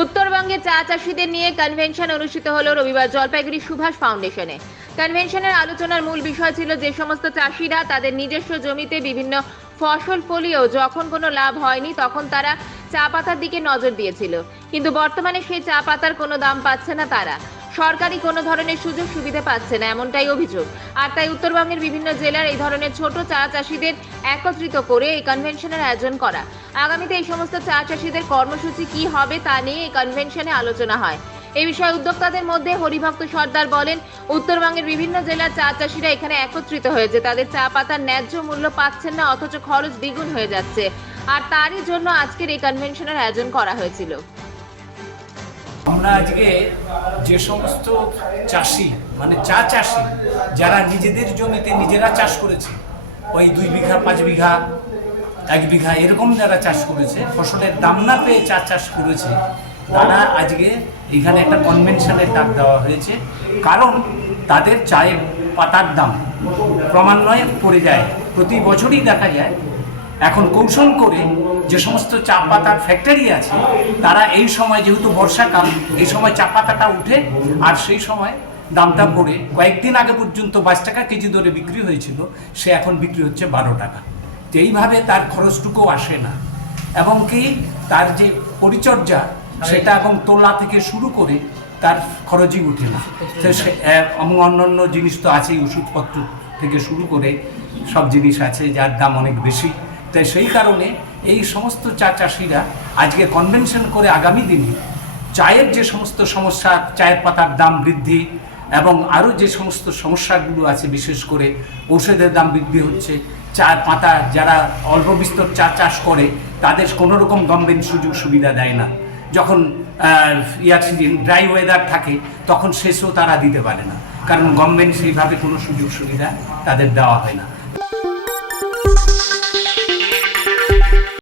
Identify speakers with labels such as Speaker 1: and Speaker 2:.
Speaker 1: উত্তরবঙ্গে চা চাষিদের নিয়ে কনভেনশন অনুষ্ঠিত হলো রবিবার জলপাইগুড়ি সুভাষ ফাউন্ডেশনে কনভেনশনের আলোচনার মূল বিষয় ছিল যে সমস্ত চাষিরা তাদের নিজস্ব জমিতে বিভিন্ন ফসল ফলিয়েও যখন কোনো লাভ হয়নি তখন তারা চা পাতার দিকে নজর দিয়েছিল। কিন্তু বর্তমানে সেই চা পাতার কোনো দাম পাচ্ছে না তারা। সরকারি কোনো ধরনের সুযোগ সুবিধা পাচ্ছে না, এমনটাই অভিযোগ। আর তাই উত্তরবঙ্গের বিভিন্ন জেলার এই ধরনের ছোট চা চাষিদের একত্রিত করে এই কনভেনশনের আয়োজন করা। আগামীতে এই সমস্ত চা চাষিদের কর্মসূচি কি হবে তা নিয়ে এই কনভেনশনে আলোচনা হয়। এই বিষয়ে উদ্যোক্তাদের মধ্যে হরিভক্ত সর্দার বলেন, উত্তরবঙ্গের বিভিন্ন জেলার চা চাষিরা এখানে একত্রিত হয়েছে। তাদের চা পাতার ন্যায্য মূল্য পাচ্ছেন না, অথচ খরচ দ্বিগুণ হয়ে যাচ্ছে। আর তারই জন্য আজকের এই কনভেনশনের আয়োজন করা হয়েছিল।
Speaker 2: আমরা আজকে যে সমস্ত চাষি মানে চা চাষি, যারা নিজেদের জমিতে নিজেরা চাষ করেছে, ওই দুই বিঘা, পাঁচ বিঘা, এক বিঘা, এরকম যারা চাষ করেছে, ফসলের দাম না পেয়ে চা চাষ করেছে, তারা আজকে এখানে একটা কনভেনশনের ডাক দেওয়া হয়েছে। কারণ তাদের চায়ের পাতার দাম ক্রমান্বয়ে পড়ে যায়। প্রতি বছরই দেখা যায় এখন কৌশল করে যে সমস্ত চা পাতার ফ্যাক্টরি আছে, তারা এই সময় যেহেতু বর্ষাকাল, এই সময় চা পাতাটা উঠে আর সেই সময় দামটা পড়ে। কয়েকদিন আগে পর্যন্ত বাইশ টাকা কেজি দরে বিক্রি হয়েছিল, সে এখন বিক্রি হচ্ছে বারো টাকা। তো এইভাবে তার খরচটুকু আসে না। এবং কি তার যে পরিচর্যা, সেটা এবং তোলা থেকে শুরু করে তার খরচই উঠে না। তো সে এবং অন্যান্য জিনিস তো আছেই, ওষুধপত্র থেকে শুরু করে সব জিনিস আছে, যার দাম অনেক বেশি। তাই সেই কারণে এই সমস্ত চা চাষিরা আজকে কনভেনশন করে আগামী দিনে চায়ের যে সমস্ত সমস্যা, চায়ের পাতার দাম বৃদ্ধি এবং আরও যে সমস্ত সমস্যাগুলো আছে, বিশেষ করে ঔষধের দাম বৃদ্ধি হচ্ছে চা পাতা যারা অল্প বিস্তর চা চাষ করে, তাদের কোনো রকম গভর্নমেন্ট সুযোগ সুবিধা দেয় না। যখন ইয়ার সিজন ড্রাই ওয়েদার থাকে, তখন শেষও তারা দিতে পারে না। কারণ গভর্নমেন্ট সেইভাবে কোনো সুযোগ সুবিধা তাদের দেওয়া হয় না।